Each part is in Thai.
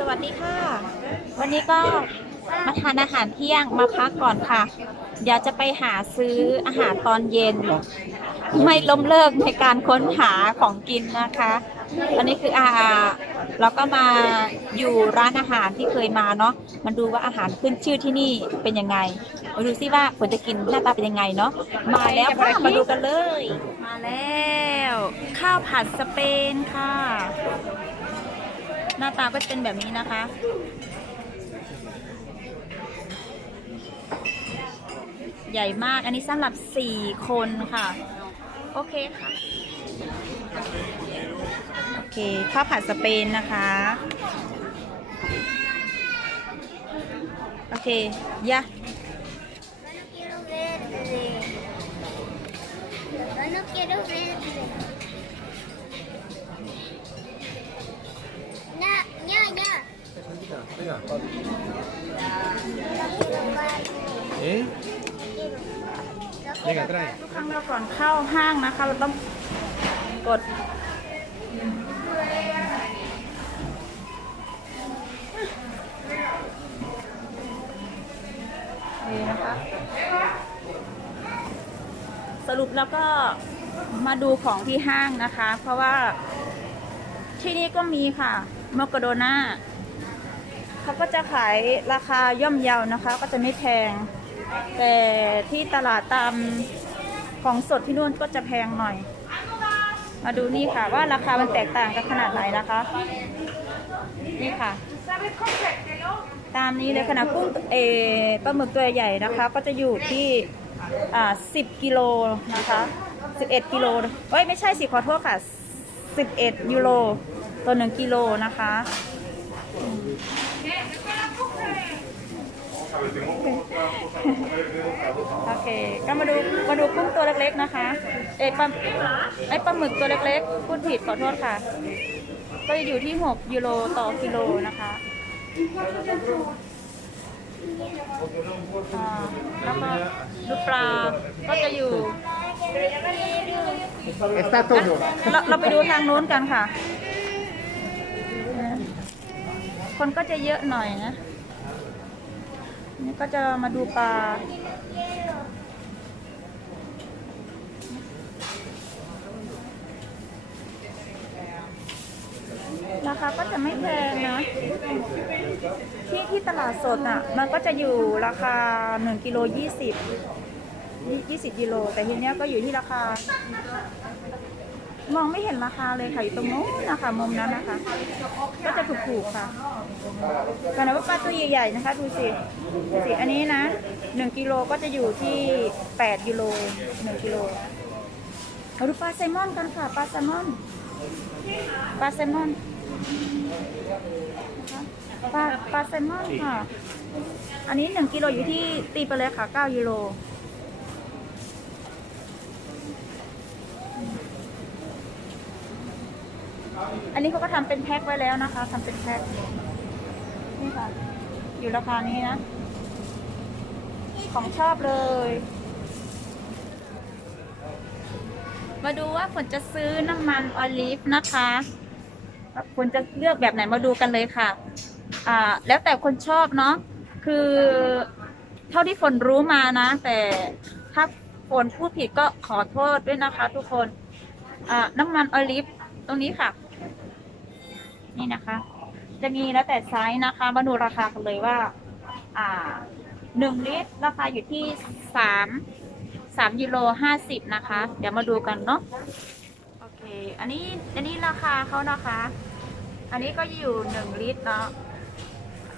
สวัสดีค่ะ วันนี้ก็มาทานอาหารเที่ยงมาพักก่อนค่ะ เดี๋ยวจะไปหาซื้ออาหารตอนเย็น ไม่ล้มเลิกในการค้นหาของกินนะคะอันนี้คืออาเราก็มาอยู่ร้านอาหารที่เคยมาเนาะมันดูว่าอาหารขึ้นชื่อที่นี่เป็นยังไงมาดูซิว่าผลจะกินหน้าตาเป็นยังไงเนาะมาแล้วค่ะมาดูกันเลย มาแล้ว ข้าวผัดสเปนค่ะ หน้าตาก็จะเป็นแบบนี้นะคะ ใหญ่มากอันนี้สำหรับ 4 คนค่ะ โอเคค่ะ โอเคข้าวผัดสเปนนะคะ โอเคยะ Yo no quiero verde. ¿Eh? Venga, trae. ทุกครั้งเราก่อนเข้าห้างนะคะ เราต้องกดนี่นะคะ สรุปแล้วก็มาดูของที่ห้างนะคะ เพราะว่าที่นี่ก็มีค่ะมอคโกโดนา เขาก็จะขายราคาย่อมเยาวนะคะ ก็จะไม่แพง แต่ที่ตลาดตามของสดที่นู่นก็จะแพงหน่อย มาดูนี่ค่ะว่าราคามันแตกต่างกันขนาดไหนนะคะ นี่ค่ะ ตามนี้เลยขนาดกุ้งเอปลาหมึกตัวใหญ่นะคะ ก็จะอยู่ที่อ่า10กิโลนะคะ11กิโลเอ้ยไม่ใช่สิขอโทษค่ะ11ยูโรต่อ1กิโลนะคะ โอเค ก็มาดูมาดูกุ้งตัวเล็กๆนะคะ เอยปลาไอยปลาหมึกตัวเล็กๆ พูดผิดขอโทษค่ะ ก็จะอยู่ที่ 6 ยูโรต่อกิโลนะคะอ่าแล้วก็ดูปลา ก็จะอยู่ Está todo. เราเราไปดูทางนู้นกันค่ะ คนก็จะเยอะหน่อยนะนี่ก็จะมาดูปลาราคาก็จะไม่แพงนะ ที่ที่ตลาดสดอะ มันก็จะอยู่ราคา1กิโล20 20กิโลแต่ทีเนี้ยก็อยู่ที่ราคา มองไม่เห็นราคาเลยค่ะอยู่ตรงโน้นนะคะมุมนั้นนะคะ ก็จะถูกๆค่ะแต่นะว่าปลาตัวใหญ่ๆนะคะดูสิดูสิอันนี้นะหนึ่งกิโลก็จะอยู่ที่แปดกิโลหนึ่งกิโลเราดูปลาแซลมอนกันค่ะปลาแซลมอนปลาแซลมอนปลาปลาแซลมอนค่ะ อันนี้หนึ่งกิโลอยู่ที่ตีไปเลยค่ะเก้ากิโล อันนี้เขาก็ทำเป็นแพ็คไว้แล้วนะคะทำเป็นแพ็คนี่ค่ะ อยู่ราคานี้นะ ของชอบเลย มาดูว่าฝนจะซื้อน้ำมันออลิฟนะคะฝนจะเลือกแบบไหนมาดูกันเลยค่ะ อ่า แล้วแต่คนชอบเนาะคือเท่าที่ฝนรู้มานะ แต่ถ้าฝนพูดผิดก็ขอโทษด้วยนะคะ ทุกคนอ่าน้ำมันออลิฟตรงนี้ค่ะ นี่นะคะ จะมีแล้วแต่ไซส์นะคะ มาดูราคากันเลยว่า อ่าหนึ่งลิตรราคาอยู่ที่สามสามยูโรห้าสิบนะคะ เดี๋ยวมาดูกันเนาะโอเค อันนี้อันนี้ราคาเขานะคะ อันนี้ก็อยู่หนึ่งลิตรเนาะ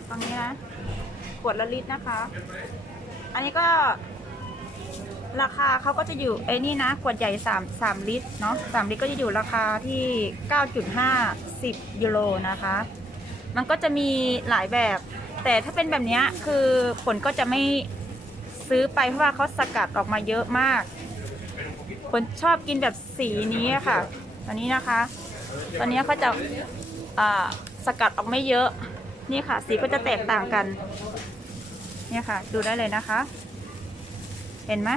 ตรงนี้นะขวดละลิตรนะคะ อันนี้ก็ ราคาเขาก็จะอยู่ไอ้นี่นะขวดใหญ่3 3ลิตรเนาะ3ลิตรก็จะอยู่ราคาที่ 9.5 10ยูโรนะคะ มันก็จะมีหลายแบบ แต่ถ้าเป็นแบบนี้คือผลก็จะไม่ซื้อไปเพราะว่าเขาสกัดออกมาเยอะมากผลชอบกินแบบสีนี้ค่ะอันนี้นะคะ ตอนนี้เขาจะาสกัดออกไม่เยอะ นี่ค่ะ สีก็จะแตกต่างกัน เนี่ยค่ะ ดูได้เลยนะคะ เห็นไหม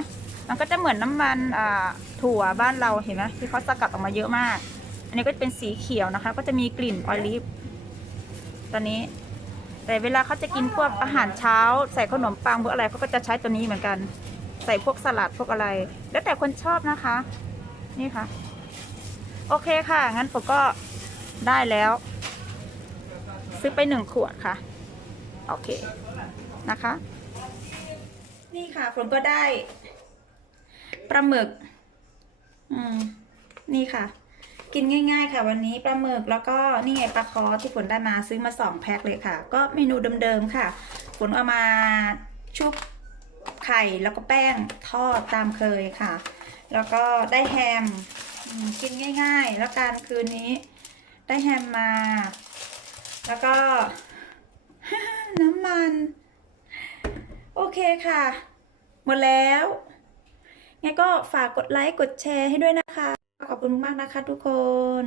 มันก็จะเหมือนน้ำมันถั่วบ้านเราเห็นไหมที่เขาสกัดออกมาเยอะมาก อันนี้ก็จะเป็นสีเขียวนะคะ ก็จะมีกลิ่นออลิฟตอนนี้ แต่เวลาเขาจะกินพวกอาหารเช้า ใส่ขนมปังพวกอะไรเขาก็จะใช้ตัวนี้เหมือนกัน ใส่พวกสลัดพวกอะไร แล้วแต่คนชอบนะคะ นี่ค่ะ โอเคค่ะ งั้นผมก็ได้แล้ว ซื้อไปหนึ่งขวดค่ะ โอเคนะคะ นี่ค่ะฝนก็ได้ ปลาหมึก อืม นี่ค่ะ กินง่าย ๆ ค่ะ วันนี้ปลาหมึกแล้วก็นี่ไงปลาคอที่ฝนได้มาซื้อมาสองแพ็คเลยค่ะ ก็เมนูเดิมๆค่ะฝนเอามาชุบไข่แล้วก็แป้งทอดตามเคยค่ะ แล้วก็ได้แฮมมกินง่าย ๆ แล้วการคืนนี้ ได้แฮมมา แล้วก็ น้ำมัน โอเคค่ะ หมดแล้ว งั้นก็ฝากกดไลค์กดแชร์ให้ด้วยนะคะ ขอบคุณมากนะคะทุกคน